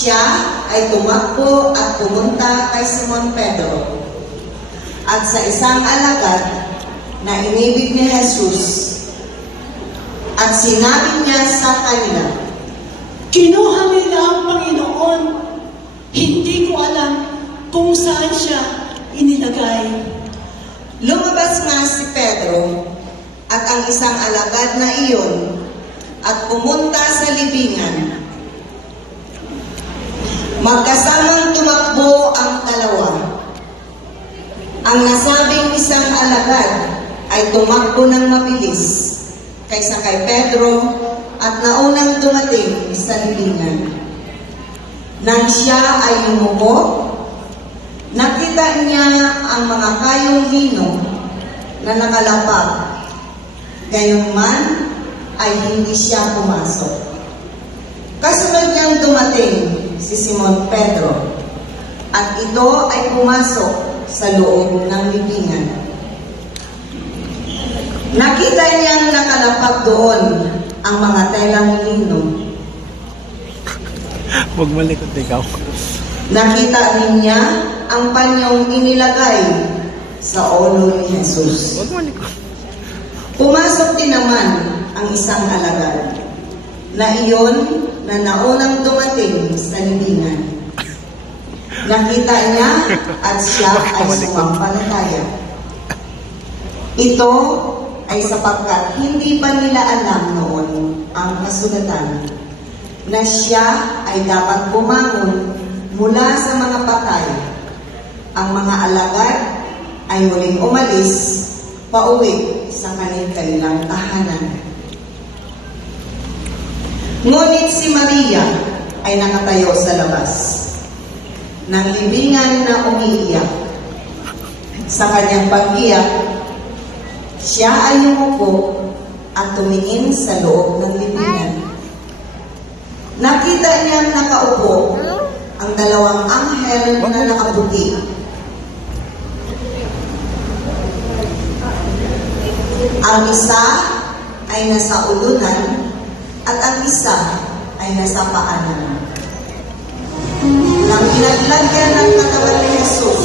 Siya ay tumakbo at pumunta kay Simon Pedro at sa isang alagad na inibig ni Jesus at sinabi niya sa kanila, "Kinuha nila ang Panginoon. Hindi ko alam kung saan siya inilagay." Lumabas nga si Pedro at ang isang alagad na iyon at pumunta sa libingan. Magkasamang tumakbo ang dalawa. Ang nasabing isang alagad ay tumakbo ng mabilis kaysa kay Pedro at naunang dumating sa libingan. Nang siya ay yumuko, nakita niya ang mga kayong hino na nakalapag. Gayunman ay hindi siya pumasok. Kasunod niyang dumating si Simon Pedro at ito ay pumasok sa loob ng libingan. Nakita niyang nakalapag doon ang mga telang lino. Huwag malikot ikaw. Nakita din niya ang panyong inilagay sa ulo ni Jesus. Huwag malikot. Pumasok din naman ang isang alagad na iyon na naunang dumating sa libingan. Nakita niya at siya ay sumampalataya. Ito ay sapagkat hindi pa nila alam noon ang kasulatan na siya ay dapat bumangon mula sa mga patay. Ang mga alagad ay muling umalis pauwi sa kanilang tahanan. Ngunit si Maria ay nakatayo sa labas ng libingan na umiiyak. Sa kanyang pag-iyak, siya ay yumuko at tumingin sa loob ng libingan. Nakita niyang nakaupo ang dalawang anghel na nakaputi. Ang isa ay nasa ulunan at ang isa ay nasa paanan. Nang ilagyan ng katawan ni Jesus,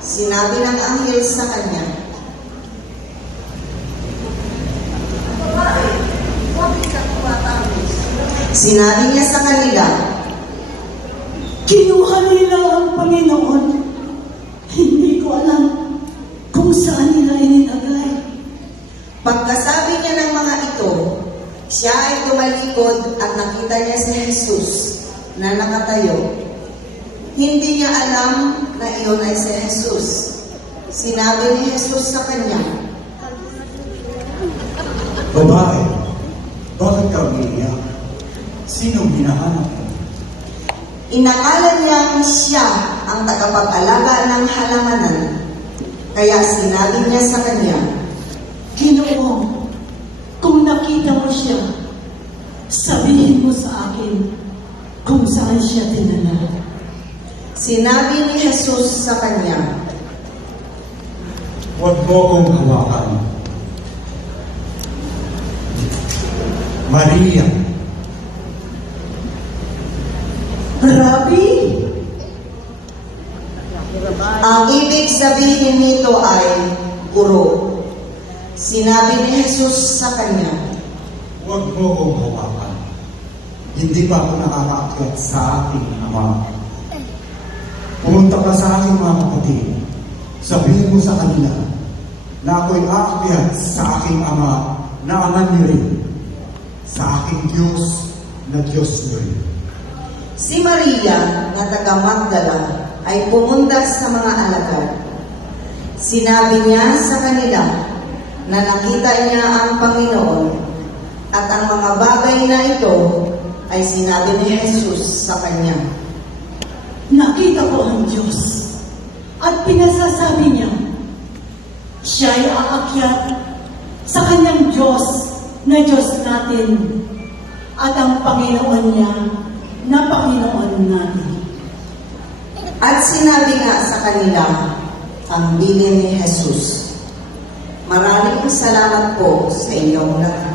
sinabi ng anghel sa kanya, sinabi niya sa kanila, "Kinuha nila ang Panginoon. Hindi ko alam kung saan nila inilagay." Pagkasabi niya ng mga ito, siya ay tumalikod at nakita niya si Jesus na nakatayo. Hindi niya alam na iyon ay si Jesus. Sinabi ni Jesus sa kanya, "Babae, bakit ka umiiyak? Sinong hinahanap mo?" inakala niyang siya ang tagapag-alaga ng halamanan. Kaya sinabi niya sa kanya, "Ginoo, kung nakita mo siya, sabihin mo sa akin kung saan siya dinala." Sinabi ni Jesus sa kanya, Huwag mo kong hawakan. Maria. "Rabbi?" ang ibig sabihin nito ay guro. Sinabi ni Jesus sa kanya, Huwag mo kong hawakan. Hindi pa ako nakakaakyat sa aking ama. Pumunta ka sa aking mga kapatid. Sabihin mo sa kanila na ako'y aakyat sa aking ama na ama niyo rin. Sa aking Diyos na Diyos niyo rin. si Maria na taga Magdala ay pumunta sa mga alagad. Sinabi niya sa kanila na nakita niya ang Panginoon at ang mga bagay na ito ay sinabi ni Jesus sa kanya. "Nakita ko ang Diyos." At pinasasabi niya, siya'y aakyat sa kanyang Diyos na Diyos natin at ang Panginoon niya na Panginoon natin. At sinabi nga sa kanila ang bilin ni Jesus, "Maraming salamat po sa inyong lahat."